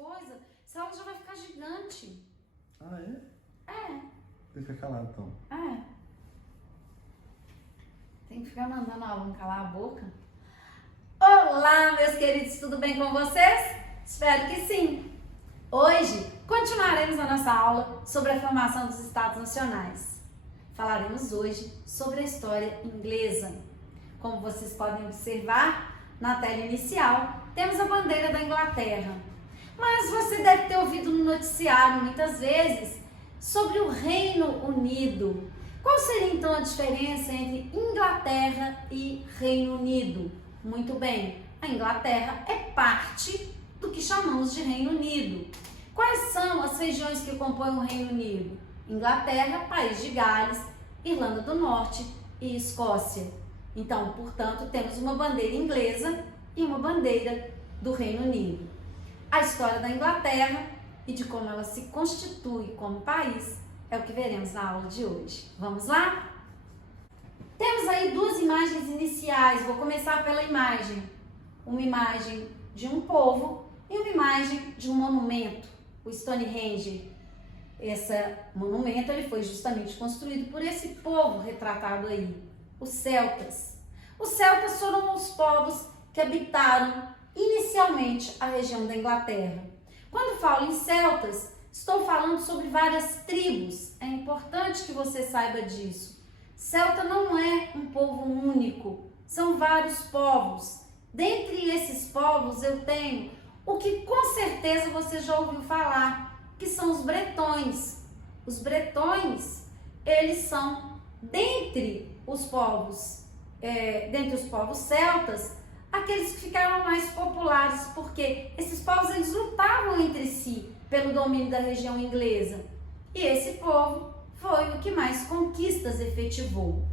coisa, essa aula já vai ficar gigante. Ah, é? É. Fica calado, então. É. Tem que ficar mandando a aluna calar a boca. Olá, meus queridos, tudo bem com vocês? Espero que sim. Hoje, continuaremos a nossa aula sobre a formação dos Estados Nacionais. Falaremos hoje sobre a história inglesa. Como vocês podem observar, na tela inicial, temos a bandeira da Inglaterra. Mas você deve ter ouvido no noticiário muitas vezes sobre o Reino Unido. Qual seria então a diferença entre Inglaterra e Reino Unido? Muito bem, a Inglaterra é parte do que chamamos de Reino Unido. Quais são as regiões que compõem o Reino Unido? Inglaterra, País de Gales, Irlanda do Norte e Escócia. Então, portanto, temos uma bandeira inglesa e uma bandeira do Reino Unido. A história da Inglaterra e de como ela se constitui como país é o que veremos na aula de hoje. Vamos lá? Temos aí duas imagens iniciais. Vou começar pela imagem. Uma imagem de um povo e uma imagem de um monumento, o Stonehenge. Esse monumento ele foi justamente construído por esse povo retratado aí, os celtas. Os celtas foram os povos que habitaram inicialmente a região da Inglaterra. Quando falo em celtas, estou falando sobre várias tribos. É importante que você saiba disso. Celta não é um povo único, são vários povos. Dentre esses povos eu tenho o que com certeza você já ouviu falar, que são os bretões. Os bretões, eles são dentre os povos celtas, aqueles que ficaram mais populares, porque esses povos eles lutavam entre si pelo domínio da região inglesa. E esse povo foi o que mais conquistas efetivou.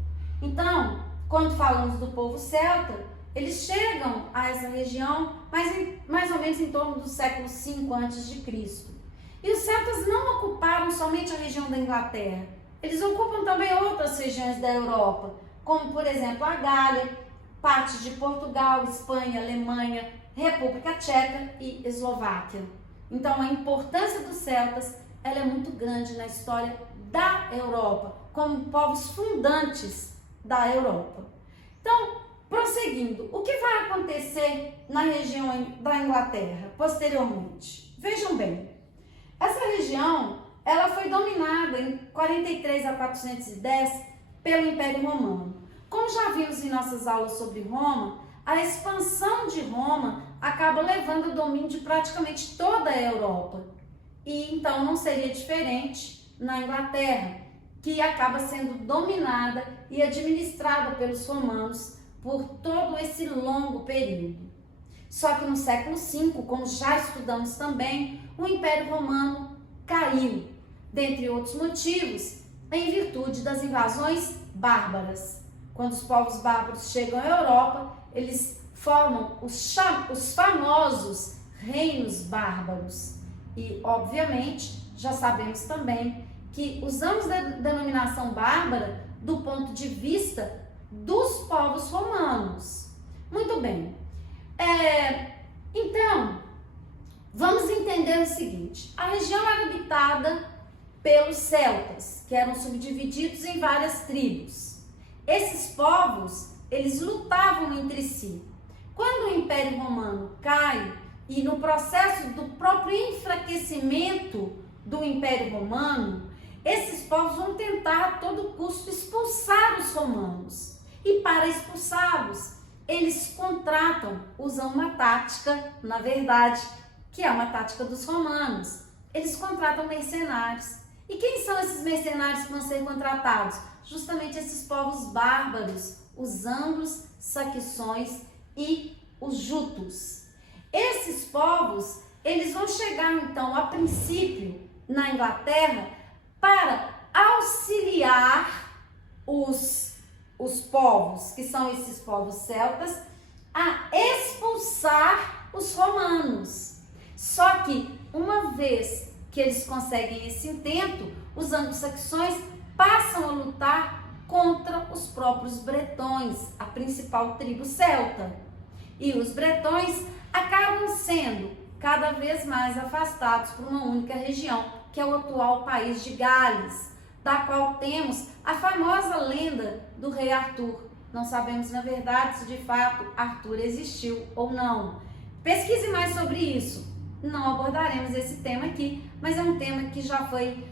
Então, quando falamos do povo celta, eles chegam a essa região mais ou menos em torno do século V a.C. E os celtas não ocuparam somente a região da Inglaterra, eles ocupam também outras regiões da Europa, como por exemplo a Gália, partes de Portugal, Espanha, Alemanha, República Tcheca e Eslováquia. Então a importância dos celtas ela é muito grande na história da Europa, como povos fundantes da Europa. Então, prosseguindo, o que vai acontecer na região da Inglaterra posteriormente? Vejam bem, essa região ela foi dominada em 43 a 410 pelo Império Romano. Como já vimos em nossas aulas sobre Roma, a expansão de Roma acaba levando o domínio de praticamente toda a Europa. E então não seria diferente na Inglaterra, que acaba sendo dominada e administrada pelos romanos por todo esse longo período. Só que no século V, como já estudamos também, o Império Romano caiu, dentre outros motivos, em virtude das invasões bárbaras. Quando os povos bárbaros chegam à Europa, eles formam os famosos reinos bárbaros. E, obviamente, já sabemos também que usamos a denominação bárbara do ponto de vista dos povos romanos. Muito bem. Então, vamos entender o seguinte. A região era habitada pelos celtas, que eram subdivididos em várias tribos. Esses povos, eles lutavam entre si. Quando o Império Romano cai, e no processo do próprio enfraquecimento do Império Romano, esses povos vão tentar a todo custo expulsar os romanos. E para expulsá-los, eles usam uma tática, na verdade, que é uma tática dos romanos. Eles contratam mercenários. E quem são esses mercenários que vão ser contratados? Justamente esses povos bárbaros, os anglos, saxões e os jutos. Esses povos, eles vão chegar então a princípio na Inglaterra para auxiliar os povos, que são esses povos celtas, a expulsar os romanos. Só que uma vez que eles conseguem esse intento, os anglo-saxões passam a lutar contra os próprios bretões, a principal tribo celta. E os bretões acabam sendo cada vez mais afastados por uma única região, que é o atual país de Gales, da qual temos a famosa lenda do rei Arthur. Não sabemos, na verdade, se de fato Arthur existiu ou não. Pesquise mais sobre isso. Não abordaremos esse tema aqui, mas é um tema que já foi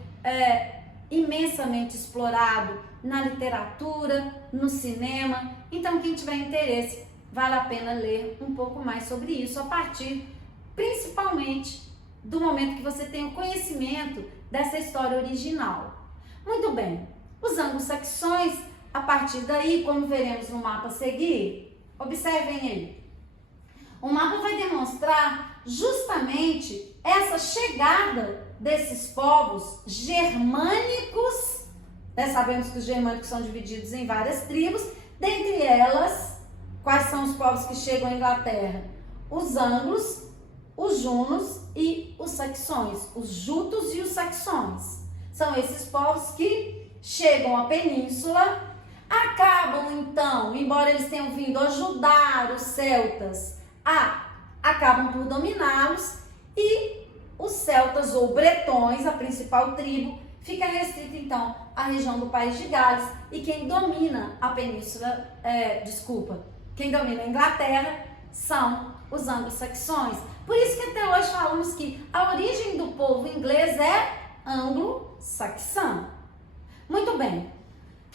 imensamente explorado na literatura, no cinema. Então, quem tiver interesse, vale a pena ler um pouco mais sobre isso, a partir, principalmente, do momento que você tem o conhecimento dessa história original. Muito bem, os anglo-saxões, a partir daí, como veremos no mapa a seguir, observem aí. O mapa vai demonstrar justamente essa chegada desses povos germânicos, sabemos que os germânicos são divididos em várias tribos, dentre elas, quais são os povos que chegam à Inglaterra? Os anglos, os junos e os saxões, os jutos e os saxões. São esses povos que chegam à península, acabam então, embora eles tenham vindo ajudar os celtas, acabam por dominá-los, e os celtas ou bretões, a principal tribo, fica restrita então à região do país de Gales, e quem domina a península, quem domina a Inglaterra são os anglo-saxões. Por isso que até hoje falamos que a origem do povo inglês é anglo-saxã. Muito bem,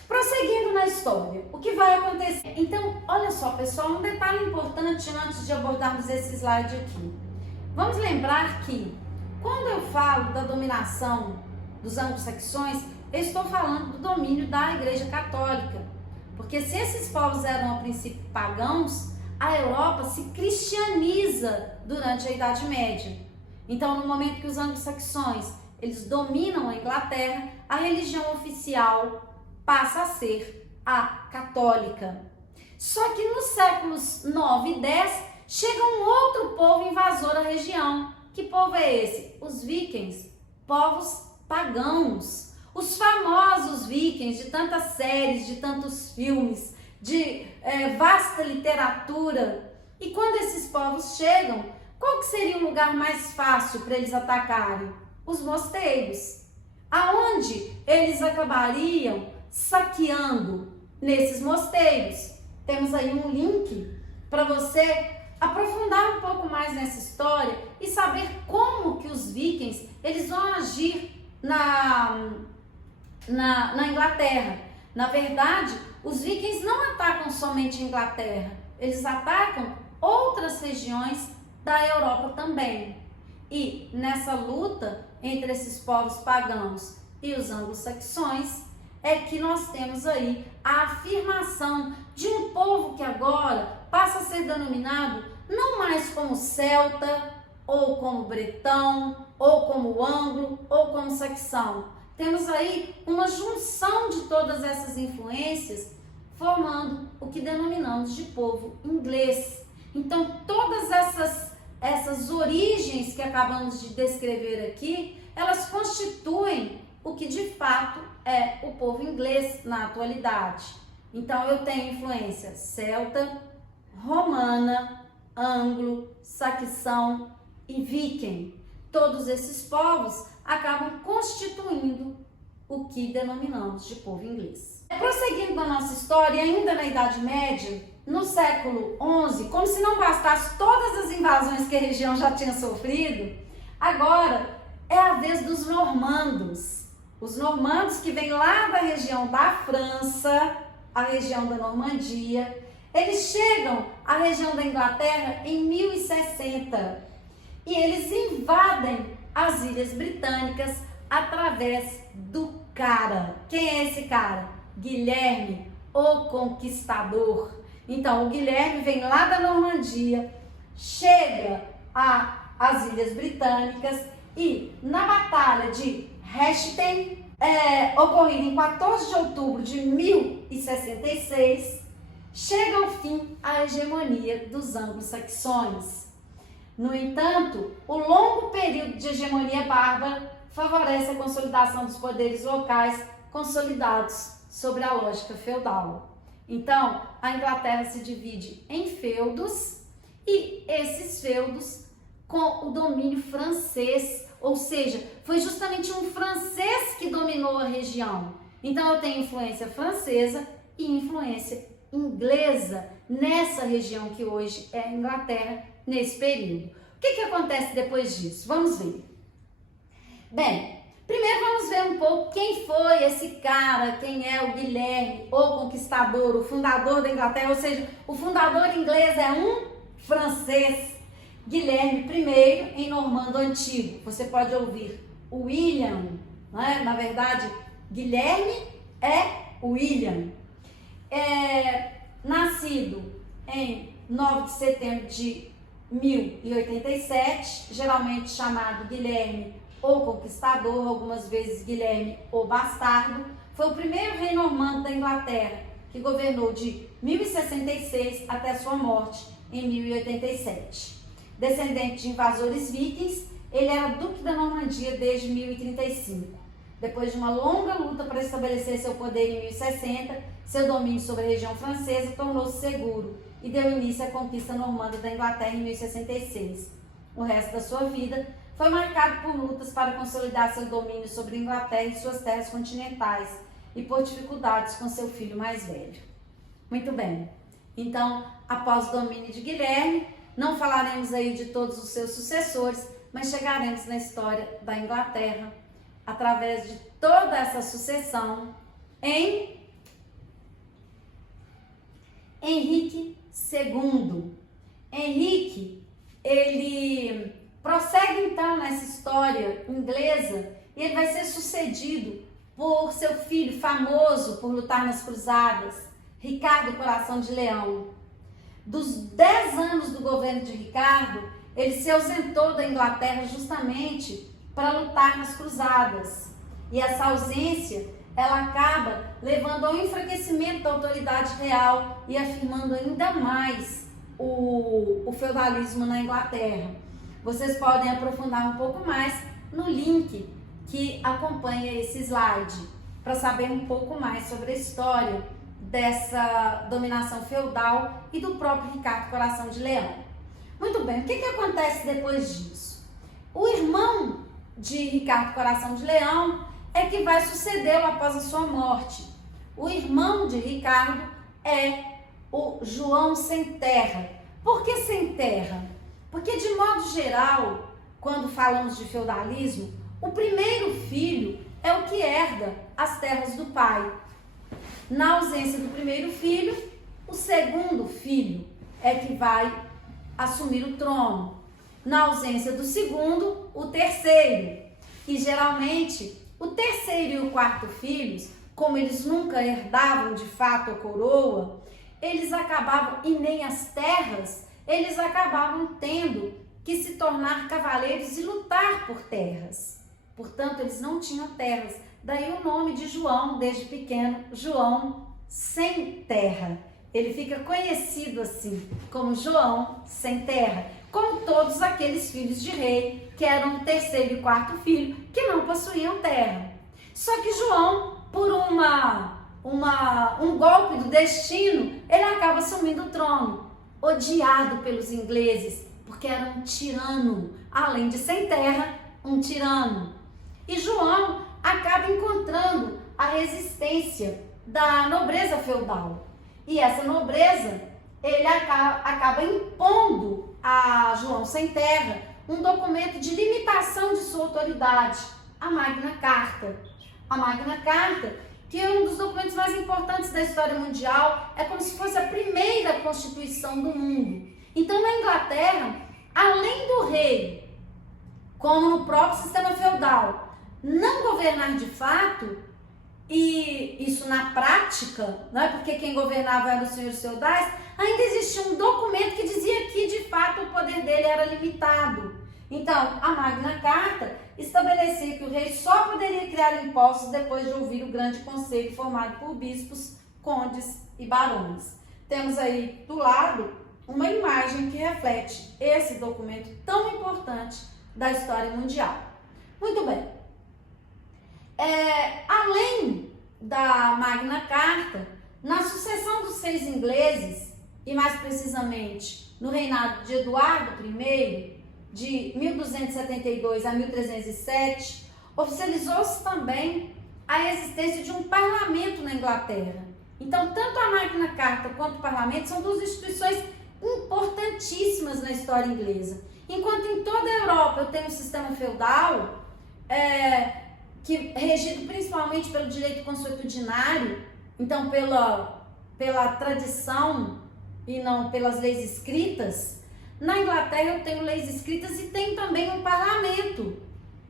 prosseguindo na história, o que vai acontecer? Então, olha só, pessoal, um detalhe importante antes de abordarmos esse slide aqui. Vamos lembrar que, quando eu falo da dominação dos anglo-saxões, eu estou falando do domínio da Igreja Católica. Porque se esses povos eram, a princípio, pagãos, a Europa se cristianiza durante a Idade Média. Então, no momento que os anglo-saxões eles dominam a Inglaterra, a religião oficial passa a ser a católica. Só que nos séculos 9 e 10 chega um outro povo invasor à região. Que povo é esse? Os vikings, povos pagãos. Os famosos vikings, de tantas séries, de tantos filmes, de vasta literatura. E quando esses povos chegam, qual que seria o lugar mais fácil para eles atacarem? Os mosteiros, aonde eles acabariam saqueando nesses mosteiros. Temos aí um link para você aprofundar um pouco mais nessa história e saber como que os vikings eles vão agir na Inglaterra. Na verdade, os vikings não atacam somente a Inglaterra, eles atacam outras regiões da Europa também. E nessa luta entre esses povos pagãos e os anglo-saxões, é que nós temos aí a afirmação de um povo que agora passa a ser denominado não mais como celta, ou como bretão, ou como anglo, ou como saxão. Temos aí uma junção de todas essas influências, formando o que denominamos de povo inglês. Então, todas essas origens que acabamos de descrever aqui, elas constituem o que de fato é o povo inglês na atualidade. Então, eu tenho influência celta, romana, anglo, saxão e viking. Todos esses povos acabam constituindo o que denominamos de povo inglês. Prosseguindo na nossa história, ainda na Idade Média, no século XI, como se não bastasse todas as invasões que a região já tinha sofrido, agora é a vez dos normandos. Os normandos que vêm lá da região da França, a região da Normandia, eles chegam à região da Inglaterra em 1060 e eles invadem as Ilhas Britânicas através do cara. Quem é esse cara? Guilherme, o Conquistador. Então, o Guilherme vem lá da Normandia, chega às Ilhas Britânicas e na Batalha de Rechstein, ocorrida em 14 de outubro de 1066, chega ao fim a hegemonia dos anglo-saxões. No entanto, o longo período de hegemonia bárbara favorece a consolidação dos poderes locais consolidados sobre a lógica feudal. Então, a Inglaterra se divide em feudos e esses feudos com o domínio francês, ou seja, foi justamente um francês que dominou a região. Então eu tenho influência francesa e influência inglesa nessa região que hoje é a Inglaterra, nesse período. O que acontece depois disso? Vamos ver. Bem, primeiro vamos ver um pouco quem foi esse cara, quem é o Guilherme, o conquistador, o fundador da Inglaterra, ou seja, o fundador inglês é um francês, Guilherme I em Normando Antigo. Você pode ouvir William, né? Na verdade, Guilherme é William. Nascido em 9 de setembro de 1087, geralmente chamado Guilherme o Conquistador, algumas vezes Guilherme o Bastardo, foi o primeiro rei normando da Inglaterra, que governou de 1066 até sua morte em 1087. Descendente de invasores vikings, ele era duque da Normandia desde 1035. Depois de uma longa luta para estabelecer seu poder em 1060, seu domínio sobre a região francesa tornou-se seguro e deu início à conquista normanda da Inglaterra em 1066. O resto da sua vida foi marcado por lutas para consolidar seu domínio sobre a Inglaterra e suas terras continentais e por dificuldades com seu filho mais velho. Muito bem, então, após o domínio de Guilherme, não falaremos aí de todos os seus sucessores, mas chegaremos na história da Inglaterra através de toda essa sucessão em Henrique II. Henrique, ele prossegue então nessa história inglesa e ele vai ser sucedido por seu filho famoso por lutar nas cruzadas, Ricardo Coração de Leão. Dos 10 anos do governo de Ricardo, ele se ausentou da Inglaterra justamente para lutar nas cruzadas. E essa ausência, ela acaba levando ao enfraquecimento da autoridade real e afirmando ainda mais o feudalismo na Inglaterra. Vocês podem aprofundar um pouco mais no link que acompanha esse slide, para saber um pouco mais sobre a história dessa dominação feudal e do próprio Ricardo Coração de Leão. Muito bem, o que acontece depois disso? O irmão de Ricardo Coração de Leão é que vai sucedê-lo após a sua morte. O irmão de Ricardo é o João Sem Terra. Por que sem terra? Porque, de modo geral, quando falamos de feudalismo, o primeiro filho é o que herda as terras do pai. Na ausência do primeiro filho, o segundo filho é que vai assumir o trono. Na ausência do segundo, o terceiro. E geralmente, o terceiro e o quarto filhos, como eles nunca herdavam de fato a coroa, eles acabavam, e nem as terras, eles acabavam tendo que se tornar cavaleiros e lutar por terras. Portanto, eles não tinham terras. Daí o nome de João, desde pequeno, João Sem Terra. Ele fica conhecido assim, como João Sem Terra, como todos aqueles filhos de rei, que eram o terceiro e quarto filho, que não possuíam terra. Só que João, por um golpe do destino, ele acaba assumindo o trono, odiado pelos ingleses, porque era um tirano, além de sem terra, um tirano. E João acaba encontrando a resistência da nobreza feudal. E essa nobreza, ele acaba impondo a João Sem Terra um documento de limitação de sua autoridade, a Magna Carta. A Magna Carta, que é um dos documentos mais importantes da história mundial, é como se fosse a primeira constituição do mundo. Então, na Inglaterra, além do rei, como no próprio sistema feudal, não governar de fato, e isso na prática, não é porque quem governava eram os senhores feudais, ainda existia um documento que dizia que de fato o poder dele era limitado. Então, a Magna Carta estabelecia que o rei só poderia criar impostos depois de ouvir o grande conselho formado por bispos, condes e barões. Temos aí do lado uma imagem que reflete esse documento tão importante da história mundial. Muito bem. Além da Magna Carta, na sucessão dos reis ingleses, e mais precisamente no reinado de Eduardo I, de 1272 a 1307, oficializou-se também a existência de um parlamento na Inglaterra. Então, tanto a Magna Carta quanto o parlamento são duas instituições importantíssimas na história inglesa. Enquanto em toda a Europa eu tenho um sistema feudal, regido principalmente pelo direito consuetudinário, então pela tradição e não pelas leis escritas, na Inglaterra eu tenho leis escritas e tenho também um parlamento,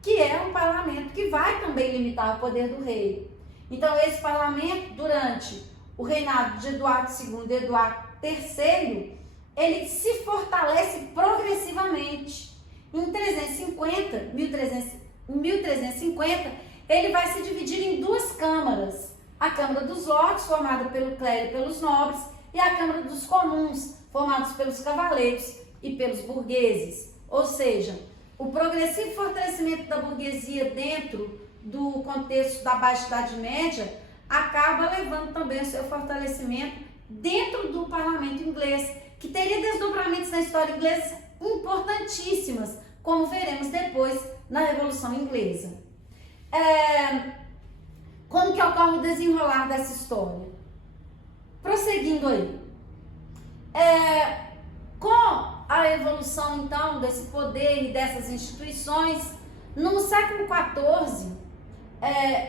que é um parlamento que vai também limitar o poder do rei. Então esse parlamento, durante o reinado de Eduardo II e Eduardo III, ele se fortalece progressivamente. Em 1350, ele vai se dividir em duas câmaras. A Câmara dos Lordes, formada pelo clero e pelos nobres, e a Câmara dos Comuns, formados pelos cavaleiros e pelos burgueses. Ou seja, o progressivo fortalecimento da burguesia dentro do contexto da Baixa Idade Média acaba levando também o seu fortalecimento dentro do parlamento inglês, que teria desdobramentos na história inglesa importantíssimas, como veremos depois na Revolução Inglesa. Como que ocorre o desenrolar dessa história? Prosseguindo aí. Com a evolução, então, desse poder e dessas instituições, no século XIV,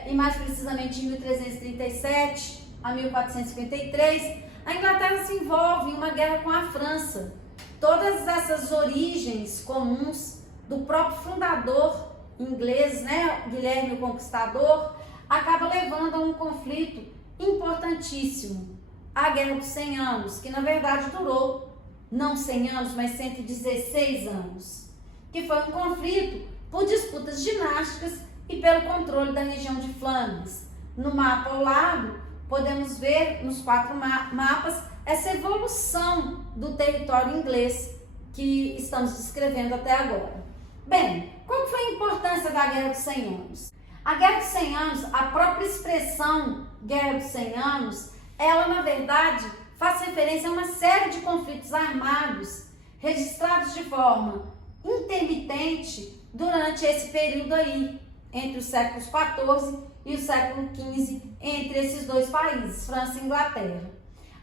e mais precisamente em 1337 a 1453, a Inglaterra se envolve em uma guerra com a França. Todas essas origens comuns do próprio fundador inglês, Guilherme o Conquistador, acaba levando a um conflito importantíssimo, a Guerra dos 100 Anos, que na verdade durou não 100 anos, mas 116 anos, que foi um conflito por disputas dinásticas e pelo controle da região de Flandres. No mapa ao lado, podemos ver nos 4 mapas essa evolução do território inglês que estamos descrevendo até agora. Bem, qual foi a importância da Guerra dos 100 Anos? A Guerra dos 100 Anos, a própria expressão Guerra dos 100 Anos, ela na verdade faz referência a uma série de conflitos armados registrados de forma intermitente durante esse período aí, entre os séculos XIV e o século XV, entre esses dois países, França e Inglaterra.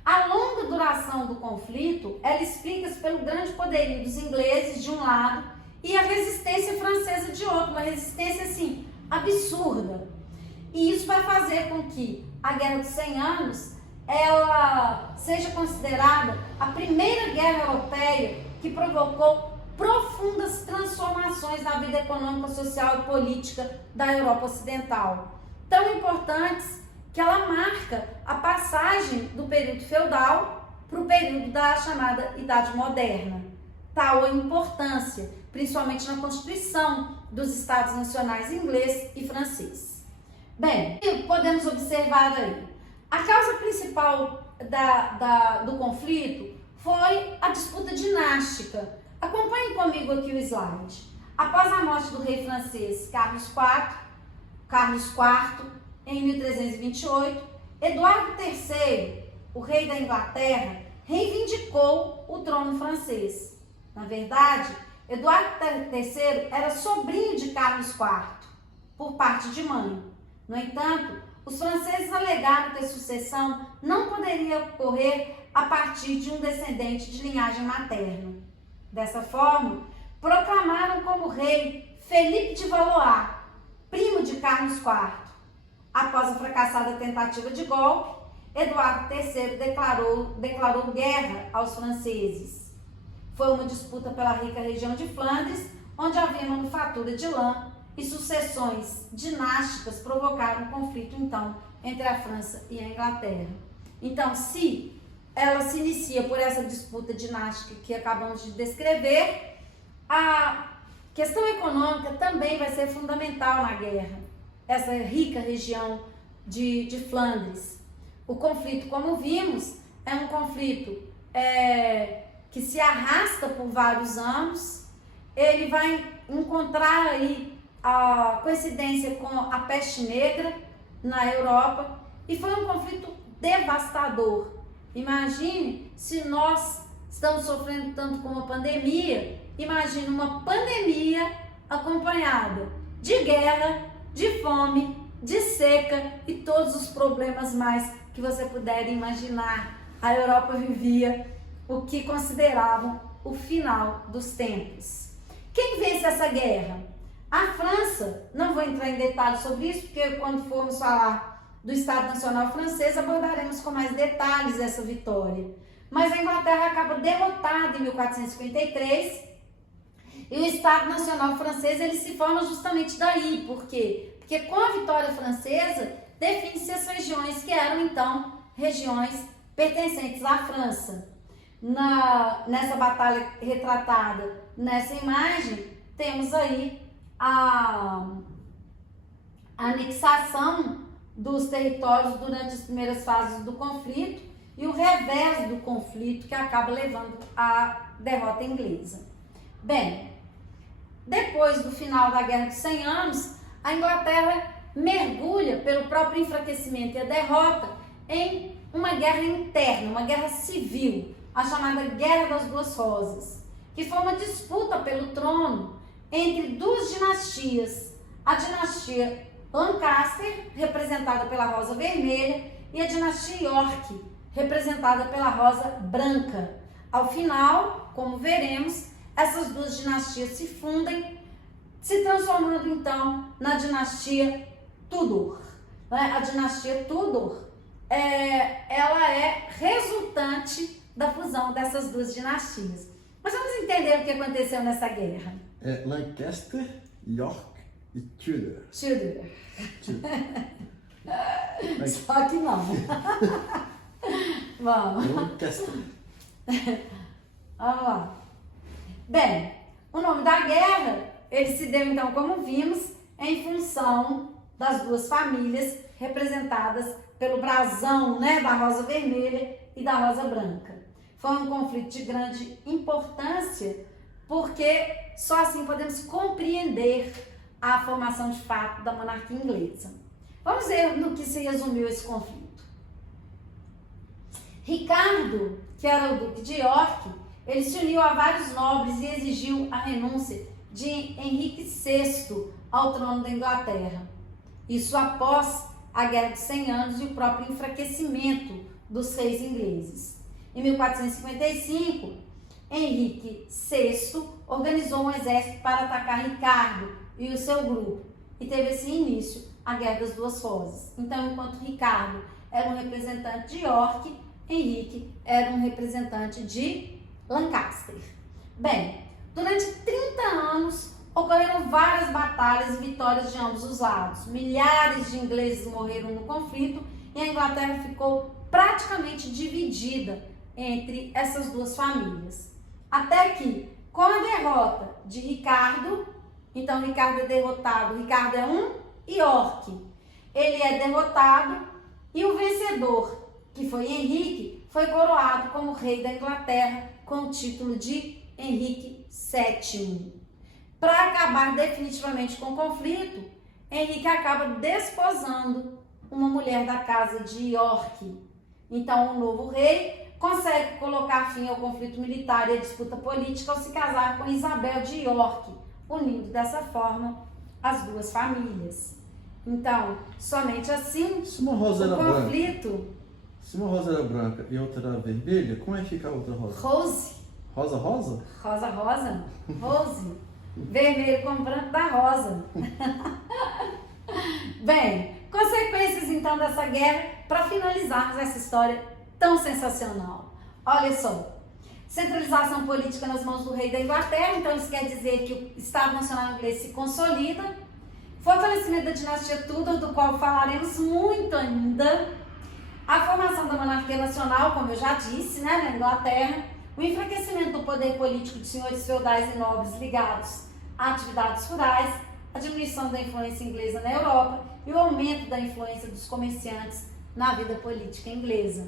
A longa duração do conflito, ela explica-se pelo grande poderio dos ingleses de um lado e a resistência francesa de outro, uma resistência assim, absurda. E isso vai fazer com que a Guerra dos 100 Anos ela seja considerada a primeira guerra europeia que provocou profundas transformações na vida econômica, social e política da Europa Ocidental. Tão importantes que ela marca a passagem do período feudal para o período da chamada Idade Moderna. Tal a importância, principalmente na constituição dos Estados Nacionais inglês e francês. Bem, podemos observar aí, a causa principal do conflito foi a disputa dinástica. Acompanhe comigo aqui o slide. Após a morte do rei francês Carlos IV, em 1328, Eduardo III, o rei da Inglaterra, reivindicou o trono francês. Na verdade, Eduardo III era sobrinho de Carlos IV, por parte de mãe. No entanto, os franceses alegaram que a sucessão não poderia ocorrer a partir de um descendente de linhagem materna. Dessa forma, proclamaram como rei Felipe de Valois, primo de Carlos IV. Após a fracassada tentativa de golpe, Eduardo III declarou guerra aos franceses. Foi uma disputa pela rica região de Flandres, onde havia manufatura de lã, e sucessões dinásticas provocaram um conflito, então, entre a França e a Inglaterra. Então, se ela se inicia por essa disputa dinástica que acabamos de descrever, a questão econômica também vai ser fundamental na guerra, essa rica região de Flandres. O conflito, como vimos, é um conflito que se arrasta por vários anos. Ele vai encontrar aí a coincidência com a peste negra na Europa e foi um conflito devastador. Imagine se nós estamos sofrendo tanto com uma pandemia imagine uma pandemia acompanhada de guerra, de fome, de seca e todos os problemas mais que você puder imaginar. A Europa vivia o que consideravam o final dos tempos. Quem vence essa guerra? A França. Não vou entrar em detalhes sobre isso, porque quando formos falar do Estado Nacional Francês, abordaremos com mais detalhes essa vitória. Mas a Inglaterra acaba derrotada em 1453 e o Estado Nacional Francês ele se forma justamente daí. Por quê? Porque com a vitória francesa, define-se as regiões que eram então regiões pertencentes à França. Nessa batalha retratada nessa imagem, temos aí a anexação dos territórios durante as primeiras fases do conflito e o revés do conflito que acaba levando à derrota inglesa. Bem, depois do final da Guerra dos 100 Anos, a Inglaterra mergulha pelo próprio enfraquecimento e a derrota em uma guerra interna, uma guerra civil, a chamada Guerra das Duas Rosas, que foi uma disputa pelo trono entre duas dinastias, a dinastia Lancaster, representada pela Rosa Vermelha, e a dinastia York, representada pela Rosa Branca. Ao final, como veremos, essas duas dinastias se fundem, se transformando então na dinastia Tudor. A dinastia Tudor, ela é resultante da fusão dessas duas dinastias. Mas vamos entender o que aconteceu nessa guerra. Lancaster, York e Tudor. Tudor. Mas Só que não. Vamos. Lancaster. Vamos lá. Bem, o nome da guerra, ele se deu então, como vimos, em função das duas famílias representadas pelo brasão, né, da Rosa Vermelha e da Rosa Branca. Foi um conflito de grande importância, porque só assim podemos compreender a formação de fato da monarquia inglesa. Vamos ver no que se resumiu esse conflito. Ricardo, que era o duque de York, ele se uniu a vários nobres e exigiu a renúncia de Henrique VI ao trono da Inglaterra. Isso após a Guerra dos 100 Anos e o próprio enfraquecimento dos reis ingleses. Em 1455, Henrique VI organizou um exército para atacar Ricardo e o seu grupo, e teve assim início a Guerra das Duas Rosas. Então, enquanto Ricardo era um representante de York, Henrique era um representante de Lancaster. Bem, durante 30 anos ocorreram várias batalhas e vitórias de ambos os lados. Milhares de ingleses morreram no conflito e a Inglaterra ficou praticamente dividida entre essas duas famílias. Até que, com a derrota de Ricardo, então Ricardo é derrotado, Ricardo é um York, ele é derrotado e o vencedor, que foi Henrique, foi coroado como rei da Inglaterra com o título de Henrique VII. Para acabar definitivamente com o conflito, Henrique acaba desposando uma mulher da casa de York. Então, o novo rei consegue colocar fim ao conflito militar e à disputa política ao se casar com Isabel de York, unindo dessa forma as duas famílias. Então, somente assim, Se uma rosa o era branca, conflito... se uma rosa era branca e outra era vermelha, como é que fica a outra rosa? Rose. Rosa, rosa? Rosa, rosa. Rose. Vermelho com branco da rosa. Bem, consequências então dessa guerra para finalizarmos essa história tão sensacional. Olha só, centralização política nas mãos do rei da Inglaterra, então isso quer dizer que o Estado Nacional Inglês se consolida, fortalecimento da dinastia Tudor, do qual falaremos muito ainda, a formação da monarquia nacional, como eu já disse, né, na Inglaterra, o enfraquecimento do poder político de senhores feudais e nobres ligados a atividades rurais, a diminuição da influência inglesa na Europa e o aumento da influência dos comerciantes na vida política inglesa.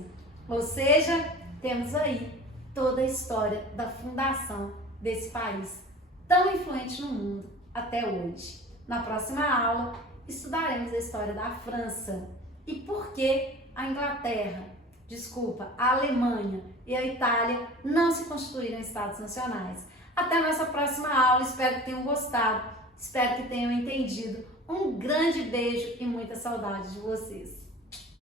Ou seja, temos aí toda a história da fundação desse país tão influente no mundo até hoje. Na próxima aula, estudaremos a história da França e por que a a Alemanha e a Itália não se constituíram estados nacionais. Até a nossa próxima aula, espero que tenham gostado, espero que tenham entendido. Um grande beijo e muita saudade de vocês.